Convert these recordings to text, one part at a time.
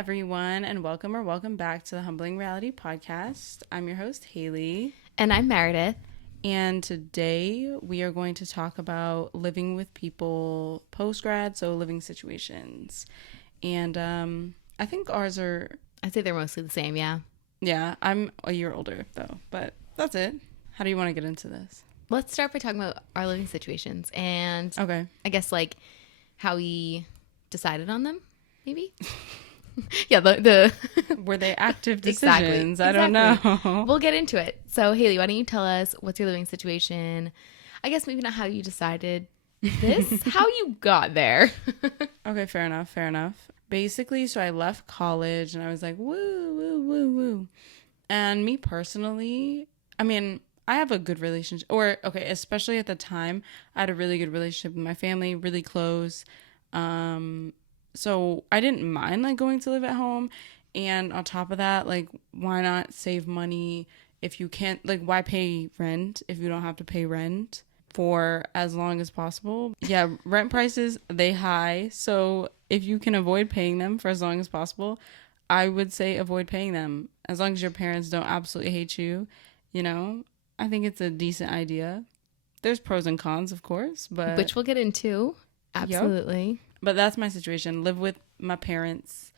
everyone, and welcome back to the Humbling Reality Podcast. I'm your host, Haley. And I'm Meredith. And today we are going to talk about living with people post-grad, so living situations. And I think ours are... I'd say they're mostly the same, yeah. Yeah, I'm a year older, though, but that's it. How do you want to get into this? Let's start by talking about our living situations and Okay. I guess like how we decided on them, maybe? Yeah, the Were they active decisions? Exactly. I don't know. We'll get into it. So, Haley, why don't you tell us what's your living situation? I guess maybe not how you decided this, how you got there. Okay, fair enough. Basically, so I left college and I was like, woo. And me personally, I mean, I have a good relationship, especially at the time, I had a really good relationship with my family, really close. So I didn't mind like going to live at home. And on top of that, like, why not save money if you can't, like, why pay rent if you don't have to pay rent for as long as possible? Yeah, rent prices, they high. So if you can avoid paying them for as long as possible, I would say avoid paying them. As long as your parents don't absolutely hate you, you know, I think it's a decent idea. There's pros and cons, of course, but... Which we'll get into. Absolutely. Yep. But that's my situation. Live with my parents.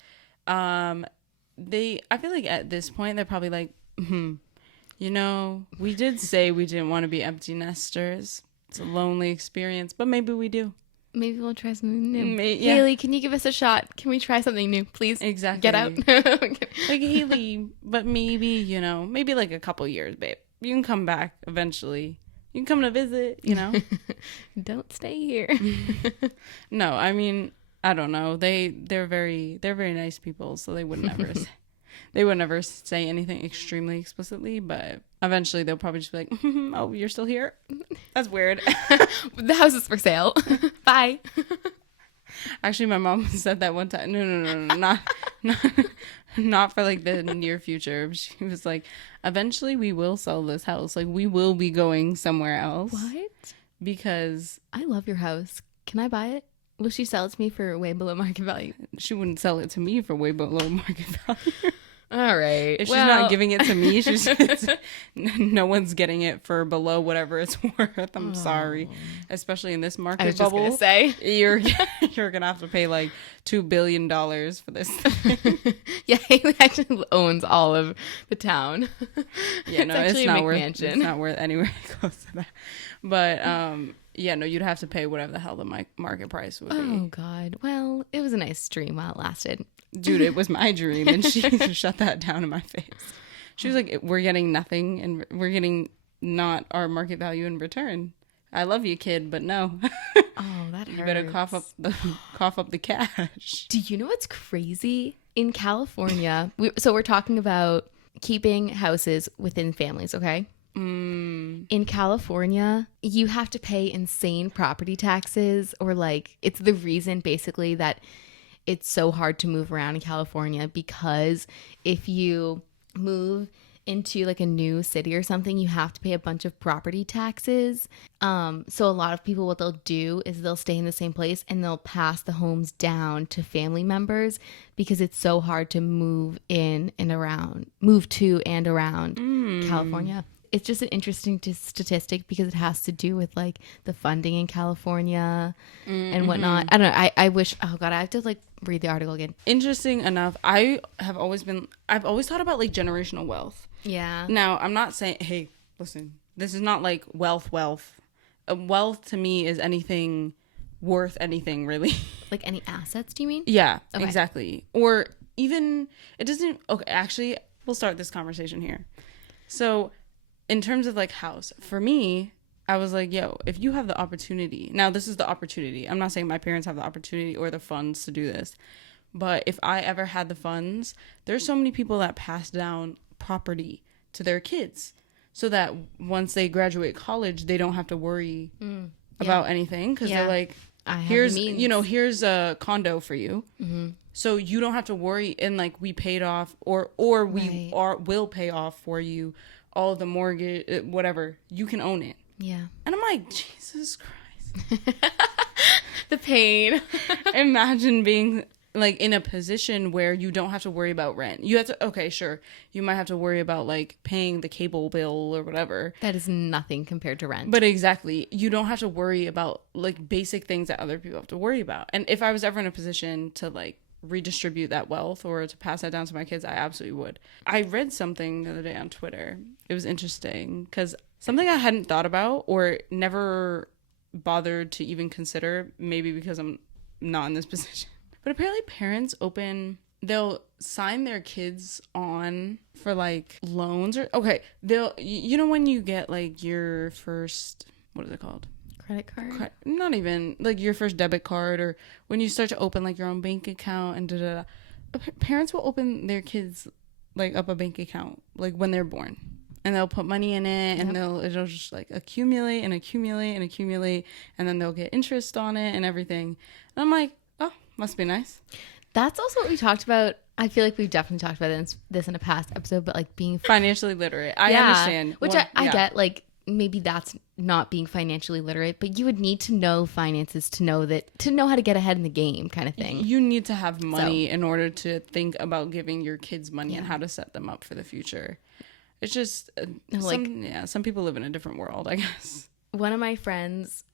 I feel like at this point, they're probably like, you know, we did say we didn't want to be empty nesters. It's a lonely experience, but maybe we do. Maybe we'll try something new. Yeah. Haley, can you give us a shot? Can we try something new, please? Exactly. Get out. Like, Haley, but maybe, you know, maybe like a couple years, babe. You can come back eventually. You can come to visit, you know. Don't stay here. No, I mean, I don't know. They're very nice people, so they would never say anything extremely explicitly, but eventually they'll probably just be like, "Oh, you're still here? That's weird." The house is for sale. Bye. Actually, my mom said that one time. No, not for like the near future. She was like, "Eventually, we will sell this house. Like, we will be going somewhere else." What? Because I love your house. Can I buy it? Will she sell it to me for way below market value? she wouldn't sell it to me for way below market value. All right. If she's not giving it to me, no one's getting it for below whatever it's worth. I'm sorry, especially in this market I was bubble. just gonna say You're gonna have to pay like $2 billion for this thing. Yeah, Haley actually owns all of the town. Yeah, no, it's not a worth. McMansion. It's not worth anywhere close to that. But yeah, no, you'd have to pay whatever the hell the market price would be. Oh God. Well, it was a nice dream while it lasted. Dude, it was my dream, and she shut that down in my face. She was like, "We're getting nothing, and we're getting not our market value in return. I love you, kid, but no. Oh, that hurts. You better cough up the cash." Do you know what's crazy? In California, we're talking about keeping houses within families, okay? In California, you have to pay insane property taxes, or like it's the reason basically that it's so hard to move around in California, because if you move into like a new city or something, you have to pay a bunch of property taxes. So a lot of people, what they'll do is they'll stay in the same place and they'll pass the homes down to family members, because it's so hard to move to and around California. It's just an interesting statistic because it has to do with like the funding in California and whatnot. I don't know. I wish, oh God, I have to like read the article again. Interesting enough, I've always thought about like generational wealth. Yeah. Now, I'm not saying, hey, listen, this is not like wealth. Wealth to me is anything worth anything, really. Like any assets, do you mean? Yeah, Okay. exactly. Or even, it doesn't, okay, actually, we'll start this conversation here. So, in terms of like house, for me, I was like, yo, if you have the opportunity, now this is the opportunity. I'm not saying my parents have the opportunity or the funds to do this, but if I ever had the funds, there's so many people that pass down property to their kids so that once they graduate college, they don't have to worry about anything, because they're like, here's a condo for you. So you don't have to worry, and like we paid off or will pay off for you all the mortgage, whatever, you can own it. Yeah. And I'm like, Jesus Christ. The pain. Imagine being like in a position where you don't have to worry about rent. You have to, okay, sure, you might have to worry about like paying the cable bill or whatever. That is nothing compared to rent. But exactly, you don't have to worry about like basic things that other people have to worry about. And if I was ever in a position to like redistribute that wealth or to pass that down to my kids, I absolutely would. I read something the other day on Twitter. It was interesting because something I hadn't thought about or never bothered to even consider, maybe because I'm not in this position. But apparently parents they'll sign their kids on for like loans or, okay, you know, when you get like your first, what is it called? Credit card? Not even like your first debit card, or when you start to open like your own bank account and da. Parents will open their kids like up a bank account like when they're born. And they'll put money in it, and it'll just like accumulate and accumulate and accumulate, and then they'll get interest on it and everything. And I'm like, oh, must be nice. That's also what we talked about. I feel like we've definitely talked about this in a past episode, but like being financially literate. I understand. Which I get, like maybe that's not being financially literate, but you would need to know finances to know how to get ahead in the game kind of thing. You need to have money in order to think about giving your kids money and how to set them up for the future. It's just some people live in a different world, I guess. One of my friends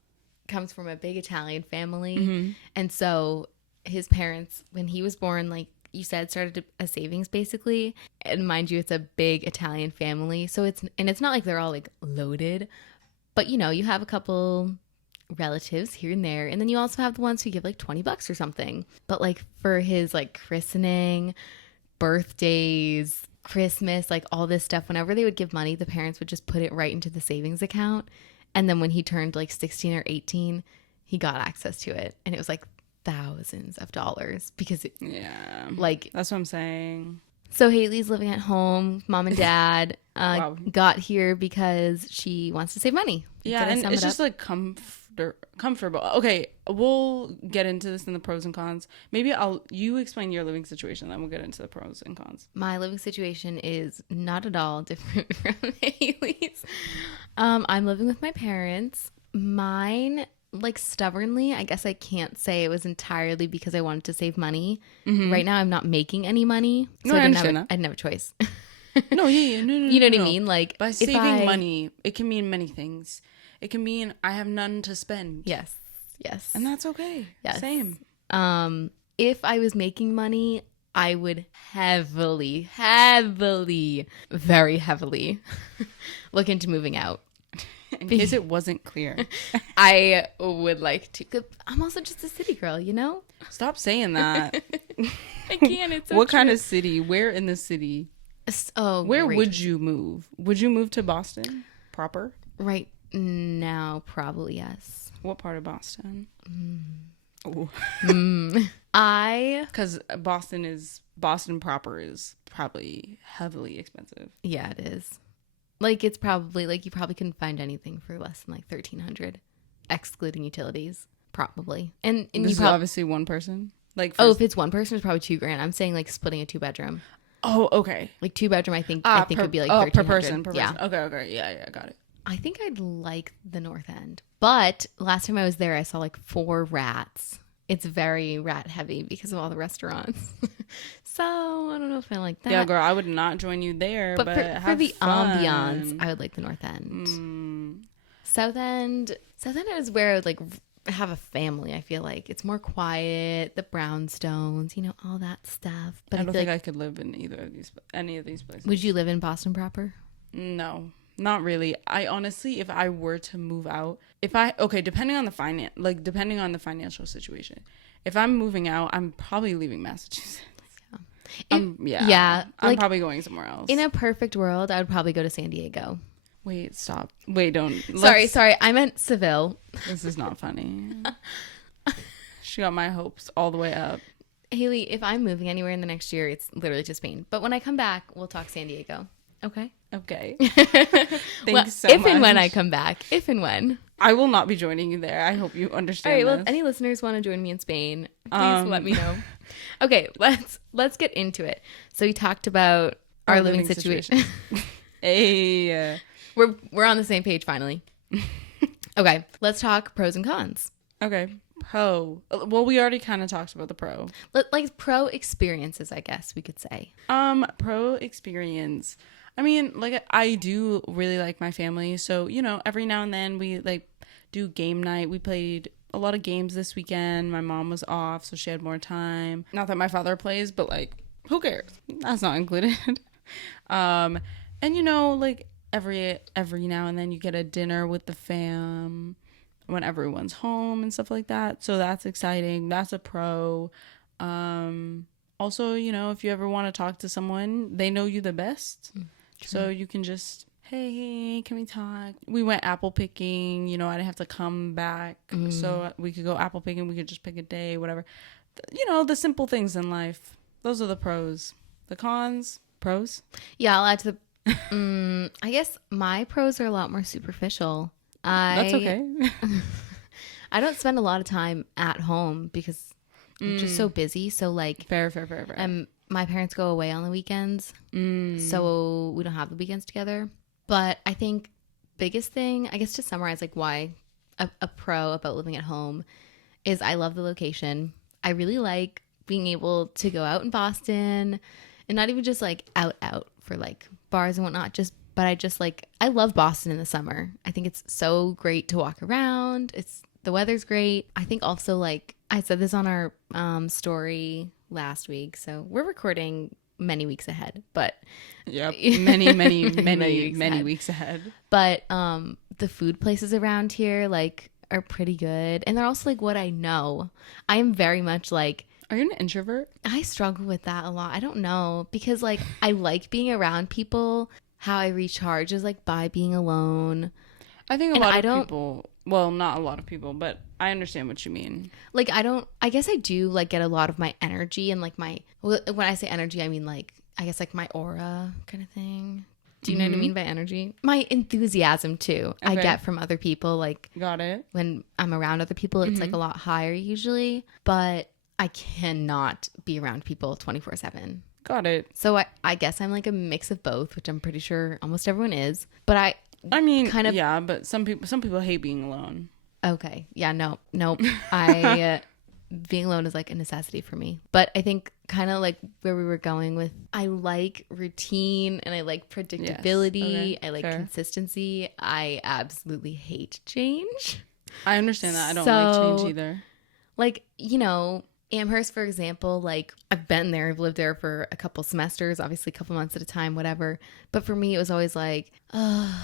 comes from a big Italian family, and so his parents, when he was born, like you said, started a savings basically. And mind you, it's a big Italian family, so it's not like they're all like loaded, but you know, you have a couple relatives here and there, and then you also have the ones who give like $20 or something. But like for his like christening, birthdays, Christmas, like all this stuff, whenever they would give money, the parents would just put it right into the savings account. And then when he turned like 16 or 18, he got access to it. And it was like thousands of dollars because like that's what I'm saying. So Haley's living at home. Mom and dad got here because she wants to save money. Yeah, and it's just like comfortable. Okay, we'll get into this in the pros and cons. Maybe you explain your living situation, then we'll get into the pros and cons. My living situation is not at all different from Haley's. I'm living with my parents. Mine, like stubbornly, I guess I can't say it was entirely because I wanted to save money. Right now, I'm not making any money, so I didn't have a choice. No. You know what I mean? Like by saving money, it can mean many things. It can mean I have none to spend. Yes. And that's okay. Yes. Same. If I was making money, I would heavily, very heavily look into moving out. In case it wasn't clear. I would like to. I'm also just a city girl, you know? Stop saying that. I can't. It's so what true. Kind of city? Where in the city? Where would you move? Would you move to Boston proper? Right now, probably yes. What part of Boston? Because Boston proper is probably heavily expensive. Yeah, it is. Like it's probably like you probably couldn't find anything for less than like $1,300, excluding utilities, probably. And this is obviously one person. Like if it's one person, it's probably $2,000. I'm saying like splitting a 2-bedroom. Oh, okay. Like 2-bedroom, I think would be like $1,300 per person. Yeah. Okay. Yeah, got it. I think I'd like the North End, but last time I was there, I saw like 4 rats. It's very rat heavy because of all the restaurants. So I don't know if I like that. Yeah, girl, I would not join you there. But for the fun. ambiance, I would like the North End. South End is where I would like have a family. I feel like it's more quiet, the brownstones, you know, all that stuff. But I don't think I could live in any of these places. Would you live in Boston proper? No, not really. I honestly, if I were to move out, depending on the financial situation, if I'm moving out, I'm probably leaving Massachusetts. I'm probably going somewhere else. In a perfect world, I would probably go to San Diego. Wait, stop. Wait, don't. Sorry. I meant Seville. This is not funny. She got my hopes all the way up. Haley, if I'm moving anywhere in the next year, it's literally to Spain. But when I come back, we'll talk San Diego. Okay? Okay. Thanks so much. If and when I come back. If and when. I will not be joining you there. I hope you understand. All right, well, if any listeners want to join me in Spain, please let me know. Okay, let's get into it. So we talked about our living situation. Hey. We're on the same page finally. Okay, let's talk pros and cons. Okay. Pro. Well, we already kind of talked about the pro. Like pro experiences, I guess we could say. Pro experience. I mean, like, I do really like my family. So, you know, every now and then we like do game night. We played a lot of games this weekend. My mom was off, so she had more time. Not that my father plays, but like, who cares? That's not included. And you know, like every now and then you get a dinner with the fam when everyone's home and stuff like that. So that's exciting. That's a pro. Also, you know, if you ever want to talk to someone, they know you the best. So you can just, hey, can we talk? We went apple picking, you know, I didn't have to come back. So we could go apple picking. We could just pick a day, whatever. You know, the simple things in life. Those are the pros. The cons, pros. Yeah, I'll add to the. I guess my pros are a lot more superficial. That's okay. I don't spend a lot of time at home because I'm just so busy. So like, Fair. my parents go away on the weekends, so we don't have the weekends together. But I think biggest thing, I guess, to summarize, like why a pro about living at home is I love the location. I really like being able to go out in Boston, and not even just like out for like bars and whatnot, but I love Boston in the summer. I think it's so great to walk around. The weather's great. I think also, like I said this on our story last week, so we're recording many weeks ahead, but yep, many weeks ahead. But the food places around here like are pretty good, and they're also like what I know. I am very much like, are you an introvert? I struggle with that a lot. I don't know, because like I like being around people. How I recharge is like by being alone. I think a lot of people, well, not a lot of people, but I understand what you mean. Like I guess I do like get a lot of my energy and like when I say energy, I mean like, I guess like my aura kind of thing. Do you know what I mean by energy? My enthusiasm too. Okay. I get from other people. Like, got it. When I'm around other people, it's like a lot higher usually, but I cannot be around people 24/7. Got it. So I guess I'm like a mix of both, which I'm pretty sure almost everyone is. But I mean, kind of, yeah, but some people hate being alone. Okay. Yeah, nope. I being alone is like a necessity for me. But I think kind of like where we were going with, I like routine and I like predictability. Yes. Okay. I like consistency. I absolutely hate change. I understand that. I don't like change either. Like, you know, Amherst, for example, like I've been there, I've lived there for a couple semesters, obviously a couple months at a time, whatever. But for me, it was always like, I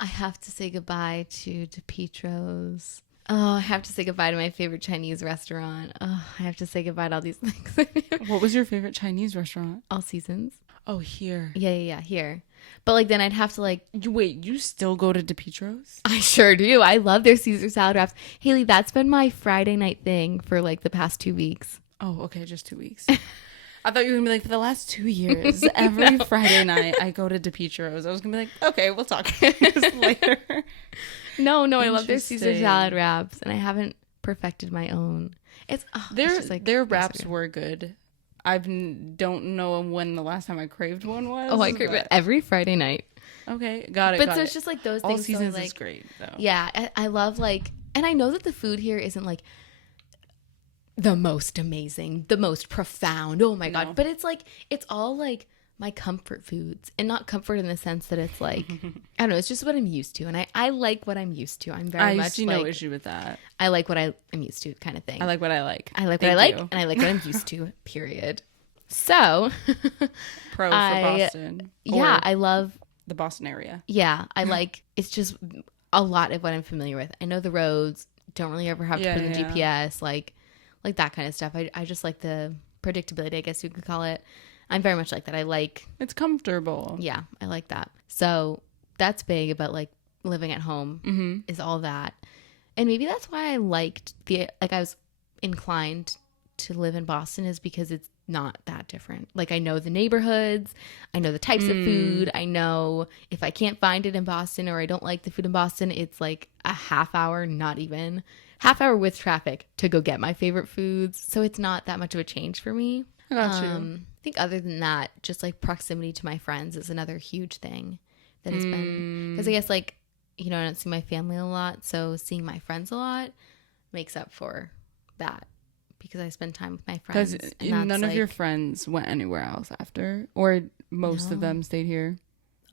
have to say goodbye to DePietro's. Oh, I have to say goodbye to my favorite Chinese restaurant. Oh, I have to say goodbye to all these things. What was your favorite Chinese restaurant? All Seasons. Oh, here. Yeah, here. But like then I'd have to like... Wait, you still go to DePietro's? I sure do. I love their Caesar salad wraps. Haley, that's been my Friday night thing for like the past 2 weeks. Oh, okay, just 2 weeks. I thought you were going to be like, for the last 2 years, every Friday night I go to DePietro's. I was going to be like, okay, we'll talk later. No, I love their Caesar salad wraps, and I haven't perfected my own. Their wraps were good. I don't know when the last time I craved one was. Oh, I crave it every Friday night. Okay, got it. But so it's just like those things. All Seasons like, is great, though. Yeah, I love like, and I know that the food here isn't like the most amazing, the most profound. Oh my God. But it's like, it's all like my comfort foods, and not comfort in the sense that it's like, I don't know, it's just what I'm used to. And I like what I'm used to. I'm very much see no issue with that. I like what I'm used to kind of thing. I like what I like. I like what I like, and I like what I'm used to, period. So. Pro for Boston. Yeah, I love. The Boston area. Yeah, I like, it's just a lot of what I'm familiar with. I know the roads, don't really ever have to put in the GPS, like that kind of stuff. I just like the predictability, I guess you could call it. I'm very much like that. I like... It's comfortable. Yeah, I like that. So that's big about like living at home is all that. And maybe that's why I liked I was inclined to live in Boston, is because it's not that different. Like I know the neighborhoods, I know the types of food. I know if I can't find it in Boston or I don't like the food in Boston, it's like a half hour, not even half hour with traffic to go get my favorite foods. So it's not that much of a change for me. I got you. I think other than that, just like proximity to my friends is another huge thing that has been, because I guess like, you know, I don't see my family a lot. So seeing my friends a lot makes up for that because I spend time with my friends. Because And that's none of like, your friends went anywhere else after, or most of No. them stayed here.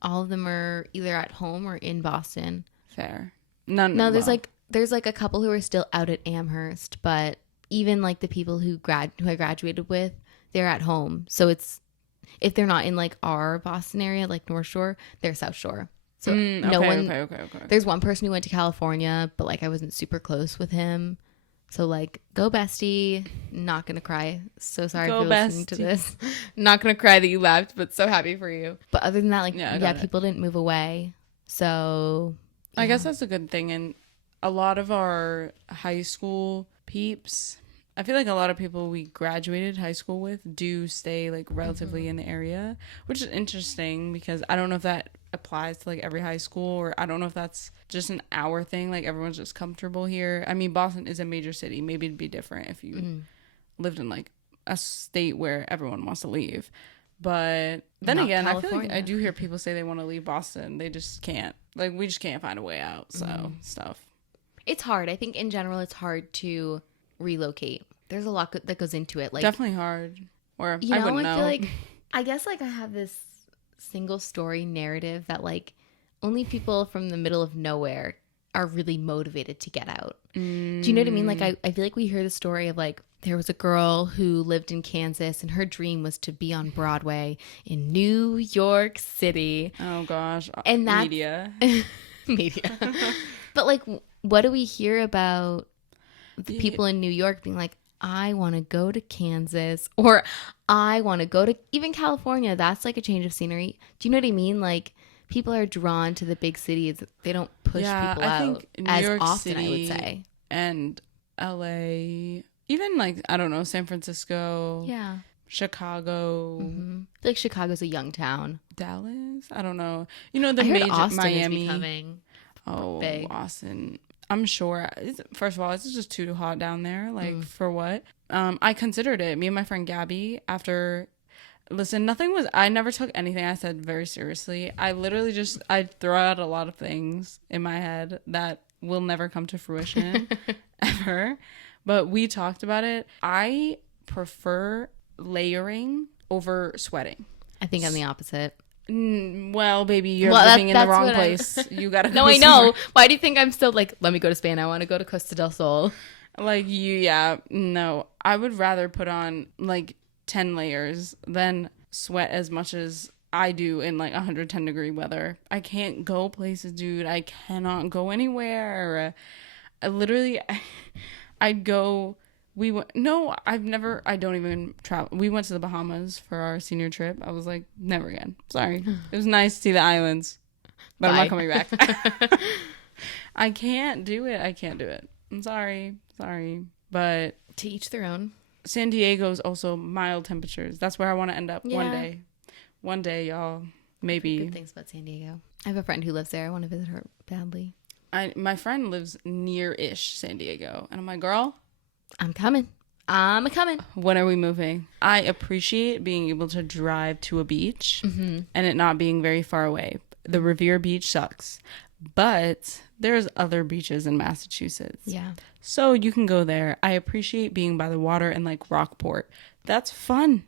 all of them are either at home or in Boston. Fair. None. No, well, there's like a couple who are still out at Amherst, but even like the people who I graduated with, they're at home. So it's if they're not in like our Boston area, like North Shore, they're South Shore. So no okay, one. Okay. There's one person who went to California, but like I wasn't super close with him. So like, go bestie. Not gonna cry. So sorry Go if you're listening to bestie. this. Not gonna cry that you left, but so happy for you. But other than that, like Yeah, I yeah, got it. people didn't move away. So I guess that's a good thing. And a lot of our high school peeps, I feel like a lot of people we graduated high school with do stay like relatively in the area, which is interesting because I don't know if that applies to like every high school, or I don't know if that's just an hour thing. Like everyone's just comfortable here. I mean, Boston is a major city. Maybe it'd be different if you lived in like a state where everyone wants to leave. But then Not again, I feel like California. I do hear people say they want to leave Boston. They just can't. Like we just can't find a way out. So stuff. it's hard. I think in general, it's hard to relocate. There's a lot that goes into it. Like Definitely hard. Or you I know, wouldn't I know. feel like I guess like I have this single story narrative that like only people from the middle of nowhere are really motivated to get out. Do you know what I mean? Like I feel like we hear the story of like there was a girl who lived in Kansas and her dream was to be on Broadway in New York City. Oh gosh. And that's- media. Media. But like what do we hear about the people in New York being like, I want to go to Kansas or I want to go to even California. That's like a change of scenery. Do you know what I mean? Like people are drawn to the big cities. They don't push people I out think New as York often, City I would say. and LA, even like I don't know, San Francisco, Yeah. Chicago, I feel like Chicago's a young town. Dallas. I don't know. You know the I heard major Austin Miami. is becoming Oh, big. Austin. I'm sure. First of all, it's just too hot down there. Like, for what? I considered it. Me and my friend Gabby, after... Listen, I never took anything I said very seriously. I literally just... I throw out a lot of things in my head that will never come to fruition, ever. But we talked about it. I prefer layering over sweating. I think I'm the opposite. Well, baby, you're Well, living in the that's wrong what place. You gotta go No, I somewhere. know. Why do you think I'm still like, let me go to Spain. I want to go to Costa del Sol. Like yeah, no. I would rather put on like 10 layers than sweat as much as I do in like 110-degree weather. I can't go places, dude. I cannot go anywhere. I literally, I'd go. I don't even travel. We went to the Bahamas for our senior trip. I was like, never again. Sorry. It was nice to see the islands, but I'm Bye. not coming back. I can't do it. I'm sorry. But To each their own. San Diego's also mild temperatures. That's where I want to end up one Yeah. day. One day, y'all. Good Maybe. things about San Diego. I have a friend who lives there. I want to visit her badly. My friend lives near-ish San Diego. And I'm like, girl, I'm coming. I'm coming. when are we moving? I appreciate being able to drive to a beach and it not being very far away. The Revere Beach sucks. But there's other beaches in Massachusetts. Yeah. So you can go there. I appreciate being by the water and like Rockport. That's fun.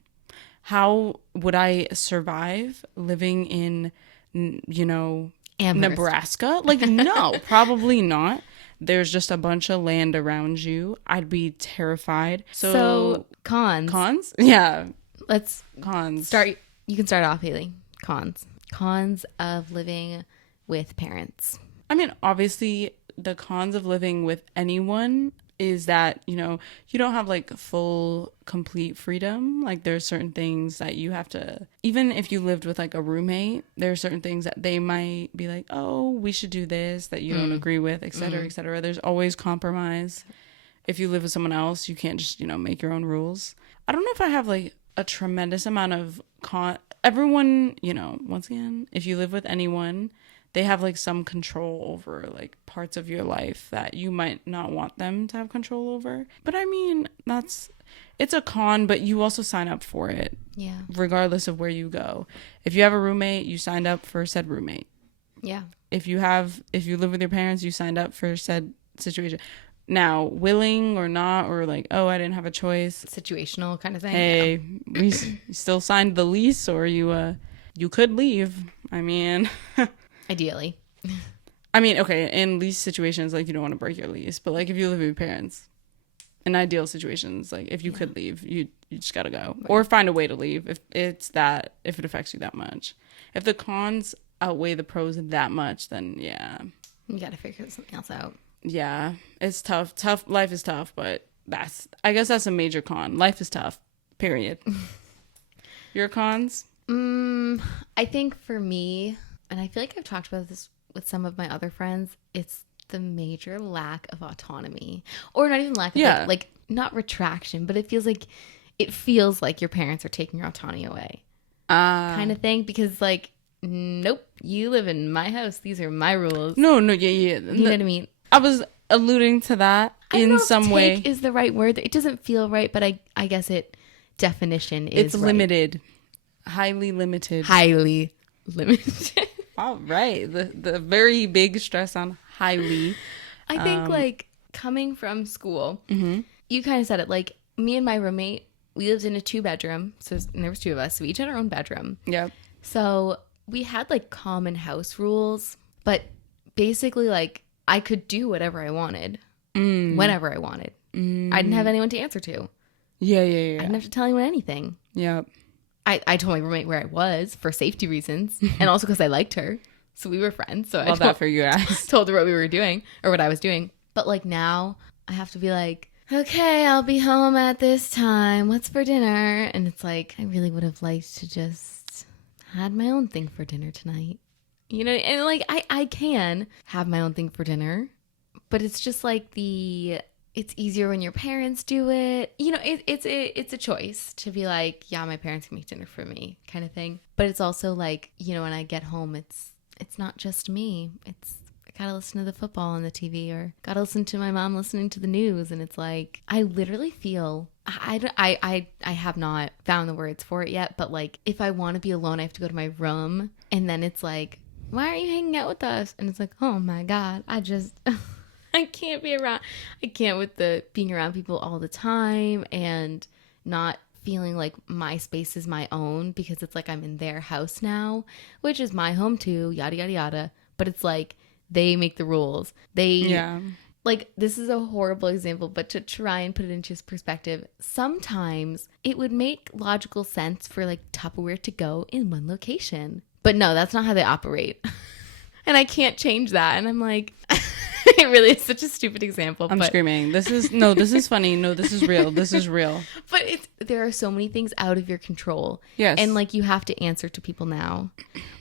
How would I survive living in, Amherst. Nebraska? Like, no, probably not. There's just a bunch of land around you. I'd be terrified. So cons. Cons? Yeah, Let's cons. start. You can start off, Haley. Cons. Cons of living with parents. I mean, obviously, the cons of living with anyone is that, you don't have like full, complete freedom. Like there's certain things that you have to, even if you lived with like a roommate, there are certain things that they might be like, oh, we should do this that you don't agree with, et cetera, et cetera. There's always compromise. If you live with someone else, you can't just, make your own rules. I don't know if I have like a tremendous amount of everyone, once again, if you live with anyone, they have like some control over like parts of your life that you might not want them to have control over. But I mean, it's a con, but you also sign up for it Yeah. regardless of where you go. If you have a roommate, you signed up for said roommate. Yeah. If you live with your parents, you signed up for said situation. Now, willing or not, or like, oh, I didn't have a choice. Situational kind of thing. Hey, we still signed the lease, or you could leave. I mean, Ideally. okay, in lease situations, like, you don't want to break your lease, but like if you live with your parents, in ideal situations, like if you could leave, you just gotta go, or find a way to leave if it affects you that much. If the cons outweigh the pros that much, then yeah, You gotta figure something else out. yeah, it's tough. Life is tough, but I guess that's a major con. Life is tough. Period. Your cons? I think for me, and I feel like I've talked about this with some of my other friends, it's the major lack of autonomy, or not even lack of like not retraction, but it feels like your parents are taking your autonomy away, kind of thing. Because like, nope, you live in my house. These are my rules. No, yeah. You know what I mean? I was alluding to that in some way. Is the right word? It doesn't feel right, but I guess definition is it's limited, highly limited. Highly limited. All right, the very big stress on highly. I think like coming from school, you kind of said it. Like me and my roommate, we lived in a 2-bedroom, and there was 2 of us, so we each had our own bedroom. Yep. So we had like common house rules, but basically like I could do whatever I wanted, whenever I wanted. I didn't have anyone to answer to. Yeah. I didn't have to tell anyone anything. Yep. I told my roommate where I was for safety reasons, and also because I liked her, so we were friends. So Love that for you guys. told her what we were doing or what I was doing. But like now, I have to be like, okay, I'll be home at this time. What's for dinner? And it's like, I really would have liked to just had my own thing for dinner tonight. You know, and like I can have my own thing for dinner, but it's just like it's easier when your parents do it. You know, it's a choice to be like, yeah, my parents can make dinner for me kind of thing. But it's also like, you know, when I get home, it's not just me. I gotta listen to the football on the TV, or gotta listen to my mom listening to the news. And it's like, I literally feel, I have not found the words for it yet, but like, if I want to be alone, I have to go to my room. And then it's like, why aren't you hanging out with us? And it's like, oh my God, I can't be around. I can't with the being around people all the time and not feeling like my space is my own, because it's like I'm in their house now, which is my home too, yada, yada, yada. But it's like they make the rules. Like, this is a horrible example, but to try and put it into perspective, sometimes it would make logical sense for like Tupperware to go in one location. But no, that's not how they operate. And I can't change that. And I'm like, it really is such a stupid example. I'm screaming. This is funny. No, this is real. This is real. But there are so many things out of your control. Yes. And like, you have to answer to people now.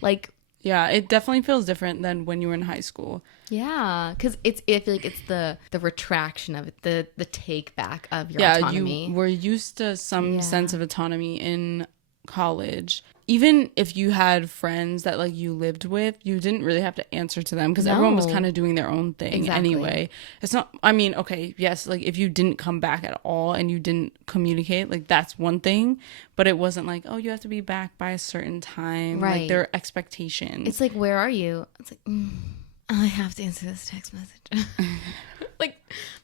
Like, yeah, it definitely feels different than when you were in high school. Yeah, because I feel like it's the retraction of it, the take back of your autonomy. You were used to some sense of autonomy in college. Even if you had friends that like you lived with, you didn't really have to answer to them, because everyone was kind of doing their own thing anyway. It's not, I mean, okay, yes, like if you didn't come back at all and you didn't communicate, like that's one thing, but it wasn't like, oh, you have to be back by a certain time. Right. Like there are expectations. It's like, where are you? It's like, I have to answer this text message. Like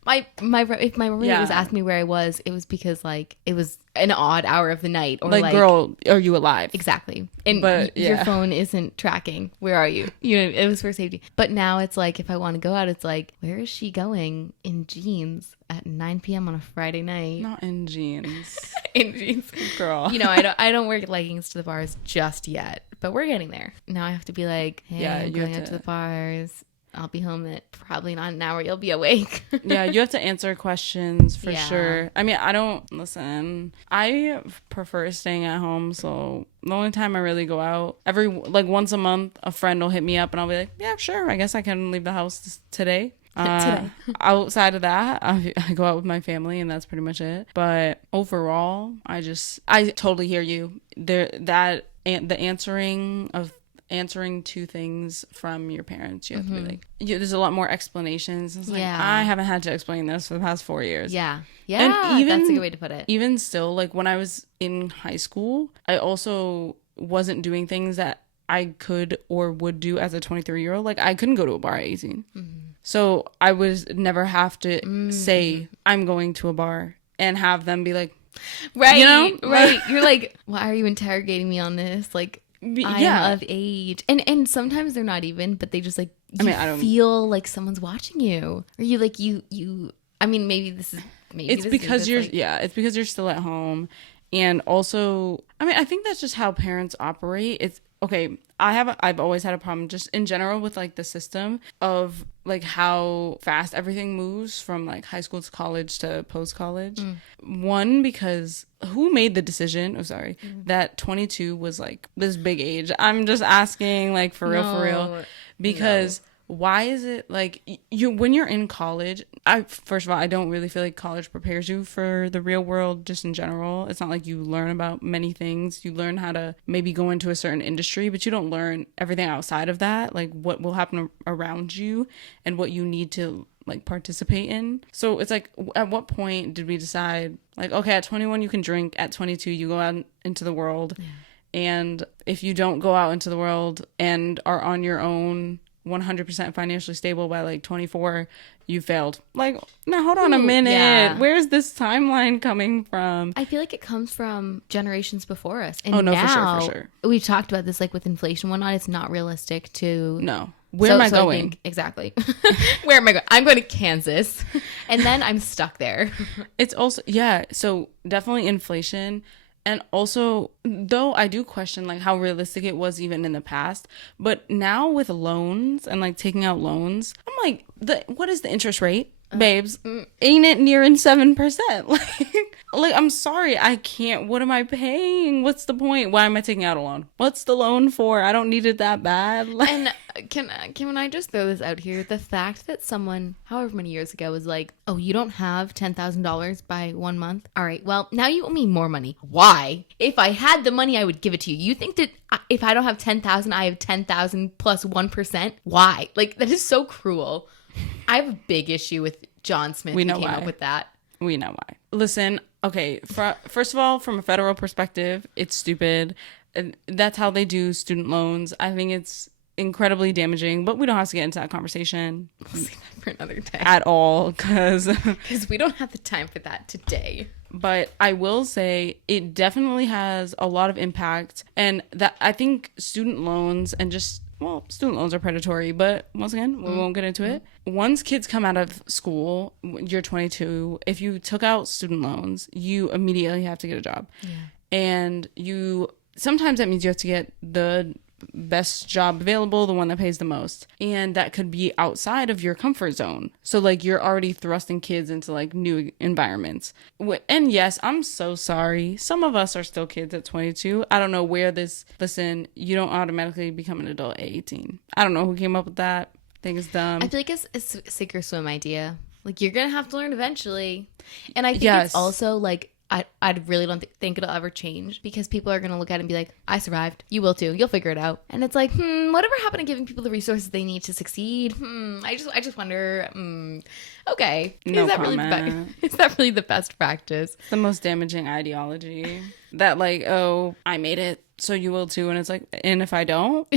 if my roommate was asking me where I was, it was because like it was an odd hour of the night, or like girl, are you alive? Exactly. And your phone isn't tracking. Where are you? You know, it was for safety. But now it's like, if I want to go out, it's like, where is she going in jeans at 9 p.m. on a Friday night? Not in jeans. In jeans, girl. You know, I don't wear leggings to the bars just yet, but we're getting there. Now I have to be like, hey, I'm going out to the bars. I'll be home at probably not an hour. You'll be awake. Yeah, you have to answer questions for sure. I mean, I prefer staying at home. So the only time I really go out, once a month, a friend will hit me up and I'll be like, yeah, sure. I guess I can leave the house today. Outside of that, I go out with my family, and that's pretty much it. But overall, I totally hear you there. The answering to things from your parents, you have to be like, there's a lot more explanations. It's like, I haven't had to explain this for the past 4 years. Yeah, and even, that's a good way to put it. Even still, like when I was in high school, I also wasn't doing things that I could or would do as a 23-year-old. Like, I couldn't go to a bar at 18. So I would never have to say I'm going to a bar and have them be like, Right, you know? right. You're like, why are you interrogating me on this? Like, yeah. I'm of age. And sometimes they're not even, but they just like, you I don't feel like someone's watching you. Or you like, you, I mean, it's because you're, it's because you're still at home. And also, I mean, I think that's just how parents operate. It's okay. I've always had a problem just in general with like the system of like how fast everything moves from like high school to college to post college. One, because who made the decision? Oh, sorry, that 22 was like this big age. I'm just asking, like, for real, because. Why is it like you when you're in college? First of all, I don't really feel like college prepares you for the real world just in general. It's not like you learn about many things. You learn how to maybe go into a certain industry, but you don't learn everything outside of that, like what will happen around you and what you need to like participate in. So it's like, at what point did we decide like, okay, at 21 you can drink, at 22 you go out into the world, and if you don't go out into the world and are on your own 100% financially stable by like 24, you failed. Like, now hold on a minute. Yeah. Where's this timeline coming from? I feel like it comes from generations before us. And For sure. We've talked about this, like with inflation and whatnot, it's not realistic to... No. Where am I going? Exactly. Where am I going? I'm going to Kansas. And then I'm stuck there. It's also, so definitely inflation. And also, though I do question like how realistic it was even in the past, but now with loans and like taking out loans, I'm like, what is the interest rate, babes? Ain't it nearing 7%? Like I'm sorry, I can't. What am I paying? What's the point? Why am I taking out a loan? What's the loan for? I don't need it that bad. And can I just throw this out here? The fact that someone, however many years ago, was like, oh, you don't have $10,000 by 1 month? All right, well, now you owe me more money. Why? If I had the money, I would give it to you. You think that if I don't have 10,000, I have 10,000 plus 1%? Why? Like, that is so cruel. I have a big issue with John Smith who came up with that. We know why. Listen, okay, first of all, from a federal perspective, it's stupid. And that's how they do student loans. I think it's incredibly damaging, but we don't have to get into that conversation. We'll save that for another day. At all, because we don't have the time for that today. But I will say it definitely has a lot of impact, and that I think student loans and just, well, student loans are predatory, but once again, we won't get into it. Once kids come out of school, you're 22, if you took out student loans, you immediately have to get a job. Yeah. And sometimes that means you have to get the best job available, the one that pays the most, and that could be outside of your comfort zone. So like you're already thrusting kids into like new environments. And yes, I'm so sorry, some of us are still kids at 22. I don't know where listen, you don't automatically become an adult at 18. I don't know who came up with that. I think it's dumb. I feel like it's a sink or swim idea. Like, you're gonna have to learn eventually. And I think it's also like, I really don't think it'll ever change, because people are going to look at it and be like, I survived. You will too. You'll figure it out. And it's like, whatever happened to giving people the resources they need to succeed? I just wonder, okay. No is that really the best practice? It's the most damaging ideology. That like, oh, I made it, so you will too. And it's like, and if I don't,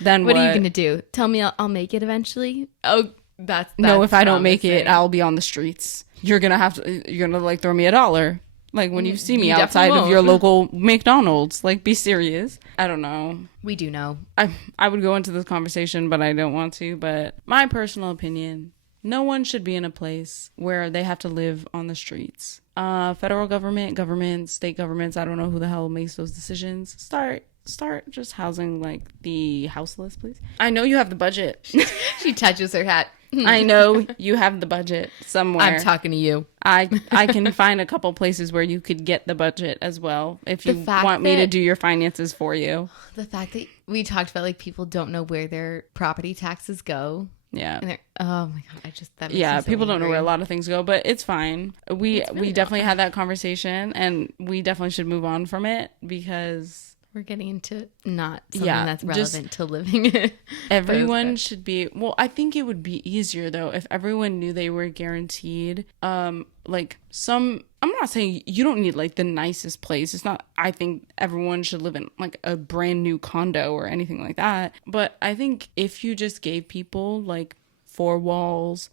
then what? What are you going to do? Tell me I'll make it eventually? Oh, that's no, if I don't make it, I'll be on the streets. You're going to like throw me $1. Like when you see me outside of your local McDonald's, like, be serious. I don't know. We do know. I would go into this conversation, but I don't want to. But my personal opinion, no one should be in a place where they have to live on the streets. Federal government, state governments, I don't know who the hell makes those decisions. Start just housing like the houseless, please. I know you have the budget. She touches her hat. I know you have the budget somewhere. I'm talking to you. I can find a couple places where you could get the budget as well if you want me to do your finances for you. The fact that we talked about like people don't know where their property taxes go. Yeah. And oh my god, that makes me so people angry. don't know where a lot of things go, but it's fine. We definitely had that conversation, and we definitely should move on from it, because we're getting into not something that's relevant to living. Everyone should be, well, I think it would be easier though if everyone knew they were guaranteed like some I'm not saying you don't need like the nicest place. It's not, I think everyone should live in like a brand new condo or anything like that. But I think if you just gave people like four walls,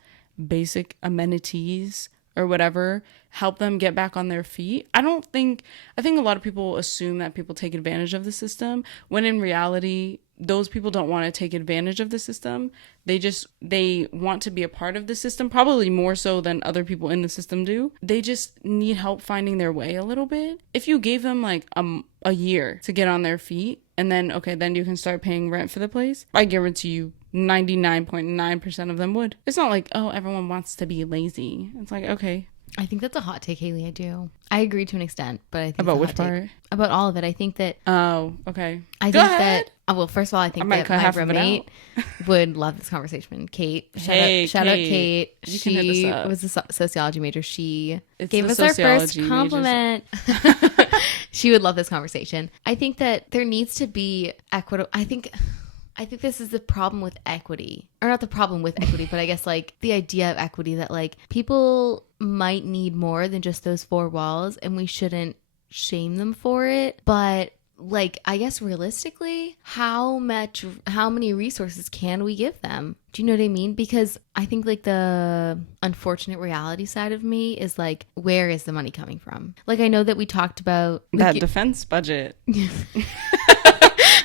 basic amenities or whatever, help them get back on their feet. I think a lot of people assume that people take advantage of the system, when in reality, those people don't want to take advantage of the system. They want to be a part of the system, probably more so than other people in the system do. They just need help finding their way a little bit. If you gave them like a year to get on their feet, and then then you can start paying rent for the place, I guarantee you 99.9% of them would. It's not like, oh, everyone wants to be lazy. It's like, okay. I think that's a hot take, Haley. I do. I agree to an extent, but I think about it's a which hot take. part? About all of it. I think that. Oh, okay. I Go think ahead. that. Oh, well, first of all, I think I might that cut my half of it roommate would love this conversation. Kate, shout out Kate. You can hit this She up. was a sociology major. She It's gave the us our first sociology compliment. She would love this conversation. I think that there needs to be equitable. I think this is the problem with equity, or not the problem with equity, but I guess like the idea of equity, that like people might need more than just those four walls, and we shouldn't shame them for it. But like, I guess realistically, how many resources can we give them? Do you know what I mean? Because I think like the unfortunate reality side of me is like, where is the money coming from? Like, I know that we talked about That like, defense budget.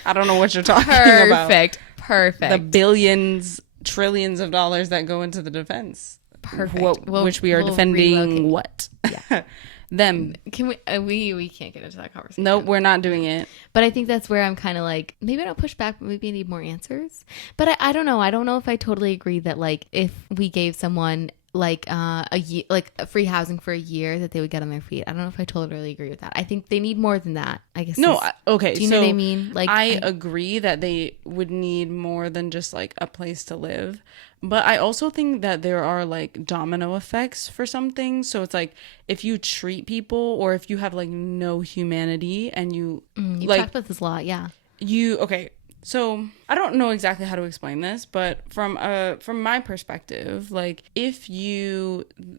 I don't know what you're talking about. Perfect. The billions, trillions of dollars that go into the defense. Perfect. Which we are we'll defending relocate. what? Yeah. Them. Can we can't get into that conversation. Nope, we're not doing it. But I think that's where I'm kind of like, maybe I don't push back, but maybe I need more answers. But I don't know. I don't know if I totally agree that like if we gave someone like a year, like free housing for a year, that they would get on their feet. I don't know if I totally agree with that. I think they need more than that, I guess. No, okay. Do you know what I mean? Like, I agree that they would need more than just like a place to live. But I also think that there are like domino effects for some things. So it's like, if you treat people, or if you have like no humanity, and you you've like, talked about this a lot. Yeah. okay. So I don't know exactly how to explain this, but from my perspective, like, if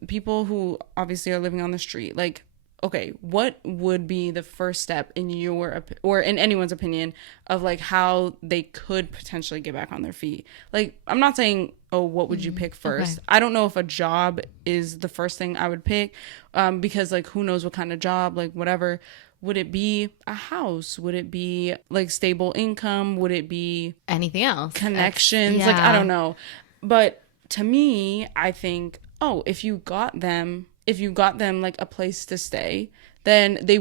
people who obviously are living on the street, like, okay, what would be the first step in or in anyone's opinion of like how they could potentially get back on their feet? Like, I'm not saying, oh, what would you pick first? Okay. I don't know if a job is the first thing I would pick, because like, who knows what kind of job, like whatever. Would it be a house? Would it be like stable income? Would it be Anything else? connections? Yeah. Like, I don't know. But to me, I think, oh, if you got them like a place to stay, then they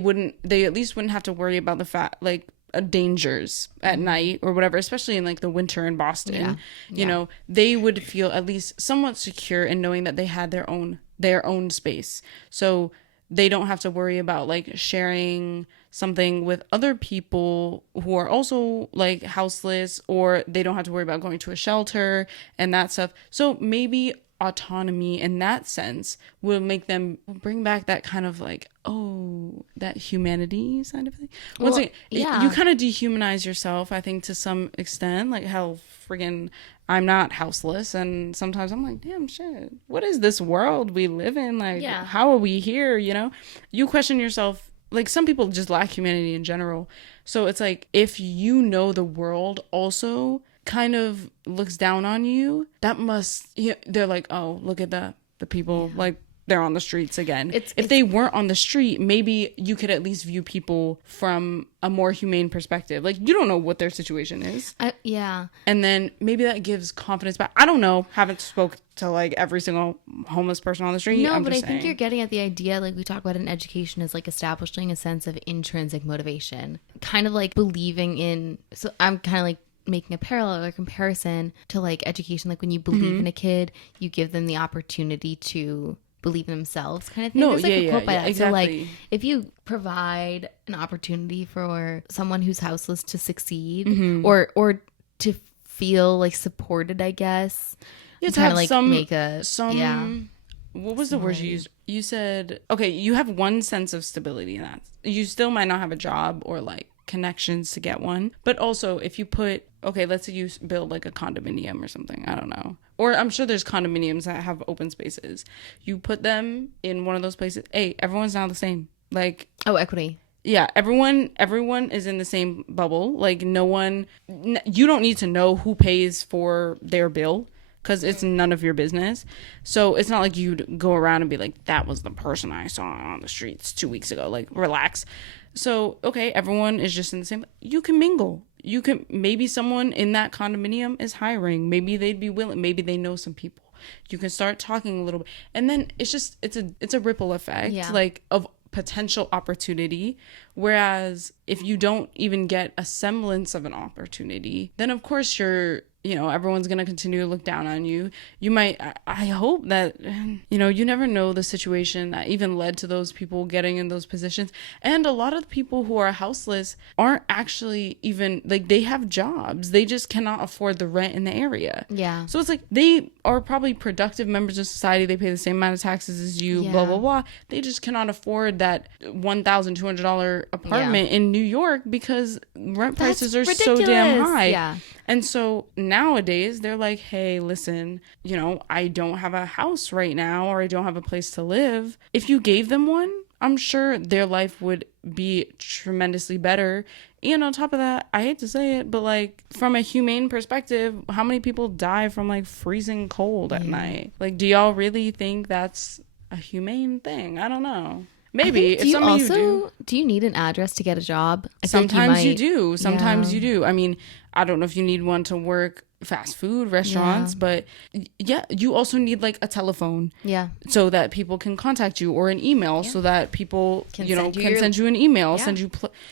at least wouldn't have to worry about the fact, like, dangers at night or whatever, especially in like the winter in Boston. Yeah. You know, they would feel at least somewhat secure in knowing that they had their own space. So they don't have to worry about like sharing something with other people who are also like houseless, or they don't have to worry about going to a shelter and that stuff. So maybe autonomy in that sense will make them bring back that kind of like, oh, that humanity side of thing. Once again, you kind of dehumanize yourself, I think, to some extent. Like, how friggin' I'm not houseless, and sometimes I'm like, damn, shit, what is this world we live in? Like, how are we here? You know, you question yourself. Like, some people just lack humanity in general. So it's like, if you know the world also kind of looks down on you, that must, they're like, oh, look at the people, like, they're on the streets again. If they weren't on the street, maybe you could at least view people from a more humane perspective. Like, you don't know what their situation is. Yeah. And then maybe that gives confidence back. I don't know. Haven't spoke to like every single homeless person on the street. No, but I think you're getting at the idea, like we talk about in education, is like establishing a sense of intrinsic motivation. Kind of like believing in, so I'm kind of like making a parallel or comparison to like education. Like when you believe in a kid, you give them the opportunity to believe in themselves, kind of thing. No, There's like a quote by that. exactly. So like, if you provide an opportunity for someone who's houseless to succeed, or to feel like supported, I guess, you kind of like make a what was the word you used? You said, okay, you have one sense of stability in that. You still might not have a job or like connections to get one. But also, if you put, okay, let's say you build like a condominium or something, I don't know, or I'm sure there's condominiums that have open spaces, you put them in one of those places. Hey, everyone's not the same. Like, Oh, equity. yeah, everyone is in the same bubble. Like, no one, you don't need to know who pays for their bill, because it's none of your business. So it's not like you'd go around and be like, that was the person I saw on the streets 2 weeks ago. Like, relax. So, okay, everyone is just in the same, you can mingle. You can, maybe someone in that condominium is hiring. Maybe they'd be willing. Maybe they know some people. You can start talking a little bit. And then it's a ripple effect, like, of potential opportunity. Whereas if you don't even get a semblance of an opportunity, then of course everyone's going to continue to look down on you. You might, I hope that, you never know the situation that even led to those people getting in those positions. And a lot of the people who are houseless aren't actually even, like, they have jobs. They just cannot afford the rent in the area. Yeah. So it's like, they are probably productive members of society. They pay the same amount of taxes as you, blah, blah, blah. They just cannot afford that $1,200 apartment in New York because rent prices are so damn high. Yeah. And so nowadays they're like, hey, listen, I don't have a house right now, or I don't have a place to live. If you gave them one, I'm sure their life would be tremendously better. And on top of that, I hate to say it, but like, from a humane perspective, how many people die from like freezing cold at night? Like, do y'all really think that's a humane thing? I don't know. Maybe. Do you need an address to get a job? Sometimes you do. Sometimes you do. I mean, I don't know if you need one to work fast food restaurants, but yeah, you also need like a telephone, so that people can contact you, or an email, so that people can send you an email, send you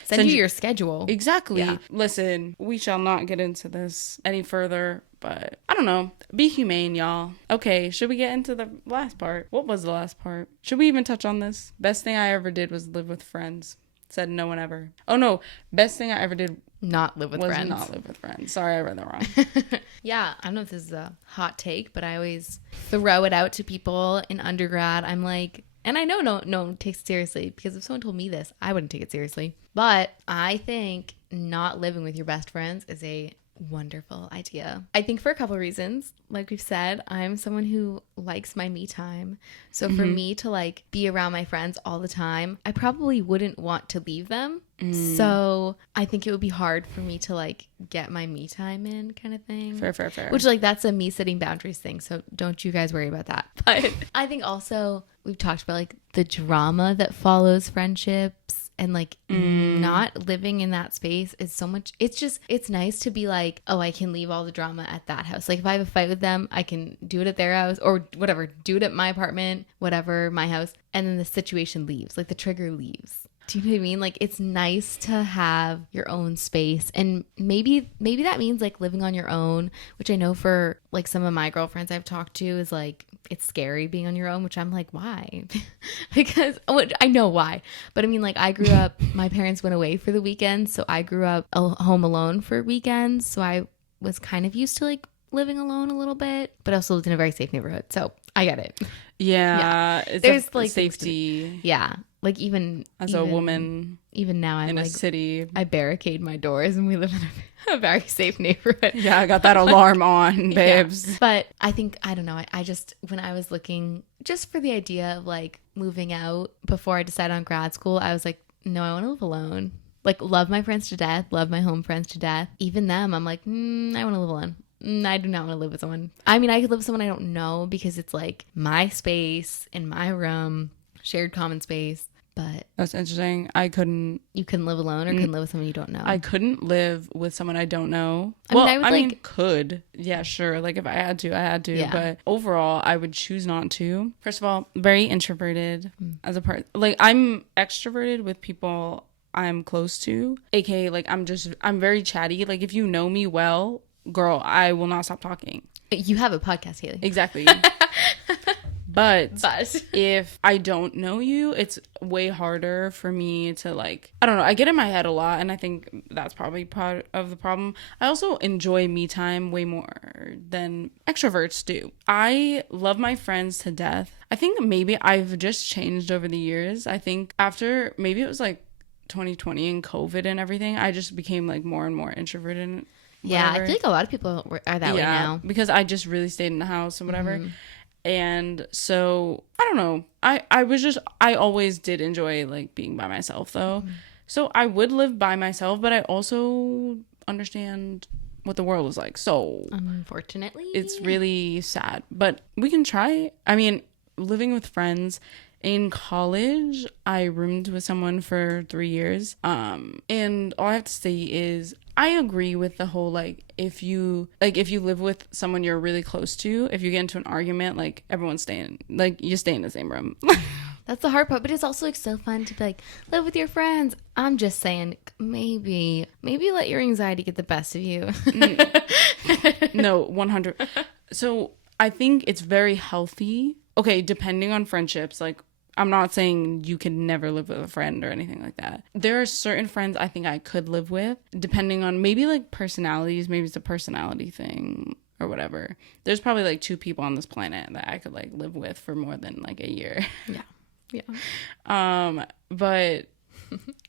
your schedule. Exactly. Listen, we shall not get into this any further, but I don't know. Be humane, y'all. Okay, should we get into the last part? What was the last part? Should we even touch on this? Best thing I ever did was live with friends. Said no one ever. Oh no, best thing I ever did not live with friends. Not live with friends. Sorry, I read that wrong. Yeah, I don't know if this is a hot take, but I always throw it out to people in undergrad. I'm like, and I know no one takes it seriously, because if someone told me this, I wouldn't take it seriously. But I think not living with your best friends is a wonderful idea. I think for a couple of reasons. Like we've said, I'm someone who likes my me time. So for me to like be around my friends all the time, I probably wouldn't want to leave them. So I think it would be hard for me to like get my me time in, kind of thing. Fair. Which, like, that's a me setting boundaries thing. So don't you guys worry about that. But I think also we've talked about like the drama that follows friendships, and like not living in that space is so much. It's nice to be like, oh, I can leave all the drama at that house. Like if I have a fight with them, I can do it at their house, or whatever, do it at my apartment, whatever, my house. And then the situation leaves, like the trigger leaves. Do you know what I mean? Like, it's nice to have your own space. And maybe that means like living on your own, which I know for like some of my girlfriends I've talked to is like, it's scary being on your own, which I'm like, why? Because I know why. But I mean, like, I grew up, my parents went away for the weekend. So I grew up home alone for weekends. So I was kind of used to like living alone a little bit, but also lived in a very safe neighborhood. So I get it. Yeah. There's like safety. Yeah. Like even a woman, even now I'm in like, a city, I barricade my doors, and we live in a very safe neighborhood. Yeah, I got that alarm on, babes. Yeah. But I think, I don't know, I just, when I was looking just for the idea of like moving out before I decided on grad school, I was like, no, I want to live alone. Like, love my friends to death, love my home friends to death. Even them, I'm like, I want to live alone. I do not want to live with someone. I mean, I could live with someone I don't know, because it's like my space in my room, shared common space. But that's interesting. You couldn't live alone, or couldn't live with someone you don't know? I couldn't live with someone I don't know. I mean, could. Yeah, sure. Like, if I had to, I had to. Yeah. But overall, I would choose not to. First of all, very introverted as a part. Like, I'm extroverted with people I'm close to. AKA, like, I'm very chatty. Like, if you know me well, girl, I will not stop talking. You have a podcast, Haley. Exactly. But if I don't know you, it's way harder for me to, like, I don't know, I get in my head a lot, and I think that's probably part of the problem. I also enjoy me time way more than extroverts do. I love my friends to death. I think maybe I've just changed over the years. I think after, maybe it was like 2020 and COVID and everything, I just became like more and more introverted. And Yeah, I whatever. feel like a lot of people are that way now. Because I just really stayed in the house and whatever. And so I don't know. I always did enjoy like being by myself though. So I would live by myself, but I also understand what the world is like. So Unfortunately, it's really sad, but we can try. I mean, living with friends in college, I roomed with someone for 3 years. And all I have to say is I agree with the whole like if you live with someone you're really close to, if you get into an argument, like everyone's staying, like you stay in the same room. that's the hard part. But it's also like so fun to like live with your friends. I'm just saying, maybe let your anxiety get the best of you. No, 100. So I think it's very healthy. Okay, depending on friendships, like I'm not saying you can never live with a friend or anything like that. There are certain friends I think I could live with, depending on maybe like personalities. Maybe it's a personality thing or whatever. There's probably like 2 people on this planet that I could like live with for more than like a year. Yeah. But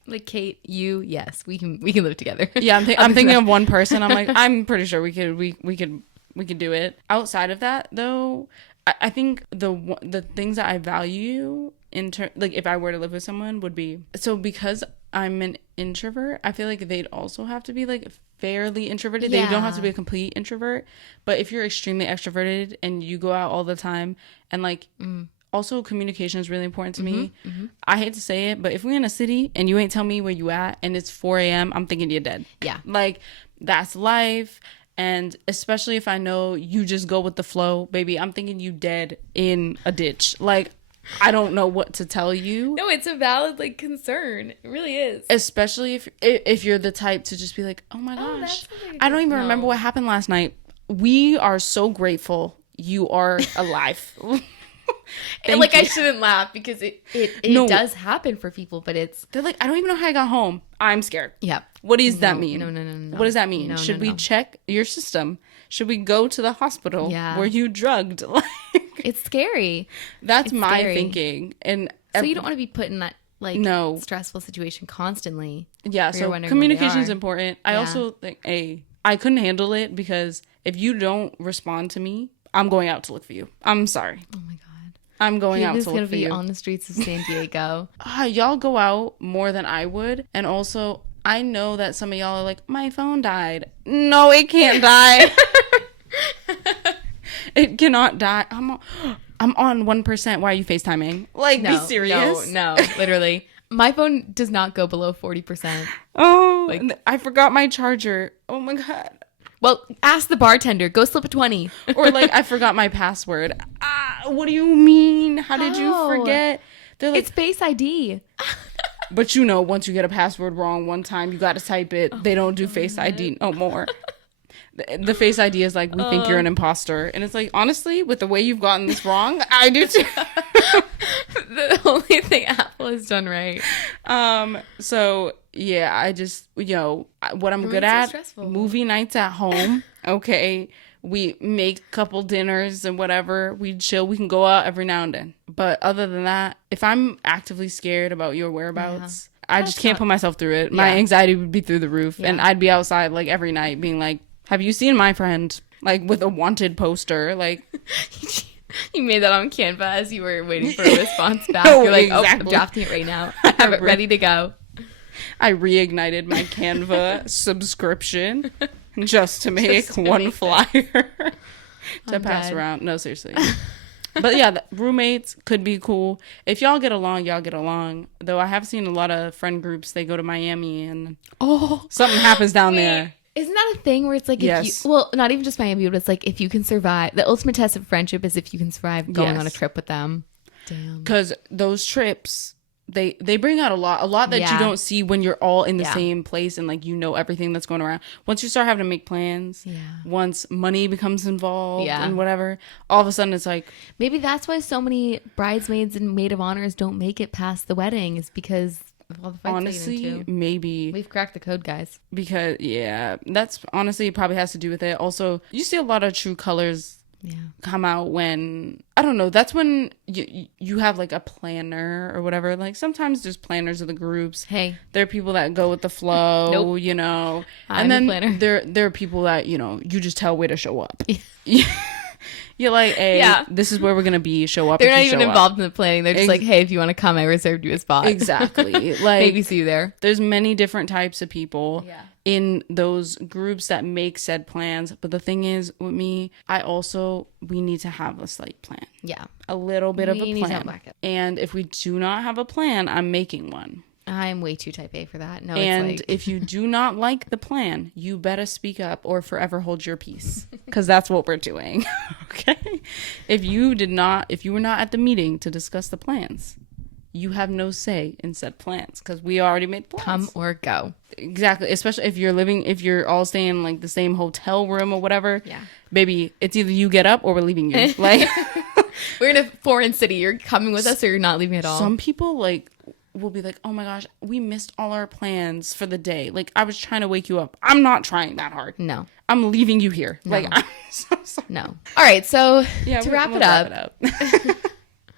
Like Kate, yes, we can live together. yeah, I'm thinking of one person. I'm like, I'm pretty sure we could do it. Outside of that, though, I think the things that I value like if I were to live with someone would be, so because I'm an introvert, I feel like they'd also have to be like fairly introverted. They don't have to be a complete introvert, but if you're extremely extroverted and you go out all the time and like. Also, communication is really important to me. I hate to say it, but if we're in a city and you ain't tell me where you at and it's 4 a.m., I'm thinking you're dead. Yeah. Like, that's life. And especially if I know you just go with the flow, baby, I'm thinking you dead in a ditch. Like, I don't know what to tell you. No, it's a valid like concern. It really is. Especially if you're the type to just be like, oh my gosh, I don't even remember what happened last night. We are so grateful you are alive. And like I shouldn't laugh because it does happen for people, but they're like, I don't even know how I got home. I'm scared. Yeah. What does that mean? No. What does that mean? Should we check your system? Should we go to the hospital? Yeah. Were you drugged? Like, it's scary. That's my scary. thinking. And So you don't want to be put in that like stressful situation constantly. Yeah. So communication is important. I also think I couldn't handle it because if you don't respond to me, I'm going out to look for you. I'm sorry. Oh my god. I'm going out to look for you. He's going to be on the streets of San Diego. Y'all go out more than I would. And also, I know that some of y'all are like, my phone died. No, it can't die. It cannot die. I'm on 1%. Why are you FaceTiming? Like, be serious. No, literally. My phone does not go below 40%. Oh, like, I forgot my charger. Oh my God. Well, ask the bartender. Go slip a 20. Or like, I forgot my password. What do you mean? How did you forget? They're like, it's Face ID. But you know, once you get a password wrong one time, you got to type it. They don't do Face ID no more. The Face ID is like, we think you're an imposter. And it's like, honestly, with the way you've gotten this wrong, I do too. The only thing Apple has done right. So yeah, I just, what I'm good at, movie nights at home. Okay. We make a couple dinners and whatever. We chill. We can go out every now and then. But other than that, if I'm actively scared about your whereabouts, I just can't put myself through it. My anxiety would be through the roof. And I'd be outside like every night being like, have you seen my friend? Like with a wanted poster. Like, you made that on Canva as you were waiting for a response back. You're like, I'm drafting it right now. I have it ready to go. I reignited my Canva subscription just to make one flyer to pass around. No, seriously. But yeah, roommates could be cool. If y'all get along, y'all get along. Though I have seen a lot of friend groups, they go to Miami and something happens down there. Isn't that a thing where it's like, if you, well, not even just Miami, but it's like if you can survive, the ultimate test of friendship is if you can survive going on a trip with them. Damn. Because those trips, they bring out a lot that you don't see when you're all in the same place and like everything that's going around. Once you start having to make plans, once money becomes involved and whatever, all of a sudden it's like, maybe that's why so many bridesmaids and maid of honors don't make it past the wedding, is because of all the fights. Honestly, maybe we've cracked the code, guys. Because that's honestly, it probably has to do with it. Also, you see a lot of true colors come out when, I don't know, that's when you have like a planner or whatever. Like sometimes there's planners of the groups. Hey, there are people that go with the flow, Nope. you know. I'm and then the planner. there are people that, you know, you just tell where to show up. You're like, hey, Yeah. this is where we're gonna be. Show up. they're if not you even show up. involved in the planning. They're just like, hey, if you want to come, I reserved you a spot. Exactly. Like Maybe see you there. there's many different types of people Yeah. in those groups that make said plans. But the thing is, with me, we need to have a slight plan, Yeah. a little bit of We a need to plan. back it. And if we do not have a plan, I'm making one. I'm way too type A for that. No, And it's like, if you do not like the plan, you better speak up or forever hold your peace, because that's what we're doing. Okay. If you were not at the meeting to discuss the plans, you have no say in said plans, because we already made plans. come or go. Exactly. Especially if you're all staying in like the same hotel room or whatever. Yeah. Baby, it's either you get up or we're leaving you. Like We're in a foreign city. You're coming with us or you're not leaving at all. some people like will be like, oh my gosh, we missed all our plans for the day. Like I was trying to wake you up. I'm not trying that hard. No. I'm leaving you here. Like I'm so sorry. No. All right. So Yeah, to we'll wrap it wrap up.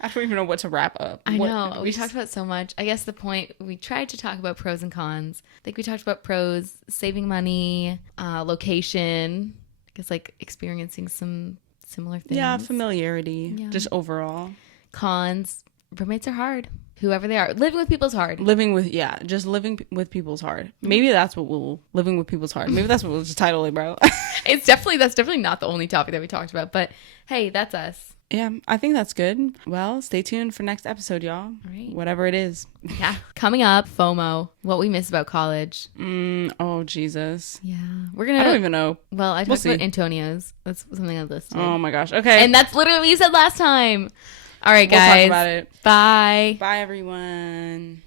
I don't even know what to wrap up. I What- know. We talked about so much. I guess the point, we tried to talk about pros and cons. Like we talked about pros, saving money, location, I guess like experiencing some similar things. Yeah, familiarity. Yeah. Just overall. Cons, roommates are hard. Whoever they are. Living with people's hard. Living with with people's hard. Maybe that's what living with people's hard. Maybe that's what we'll just title it, bro. That's definitely not the only topic that we talked about, but hey, that's us. Yeah, I think that's good. Well, stay tuned for next episode, y'all. All right. Whatever it is. Yeah. Coming up, FOMO, what we miss about college. Oh, Jesus. Yeah. We're I don't gonna, even know. well, I We'll talked about see. Antonio's. That's something I listed. Oh, my gosh. Okay. And that's literally what you said last time. All right, we'll guys. talk about it. Bye. Bye, everyone.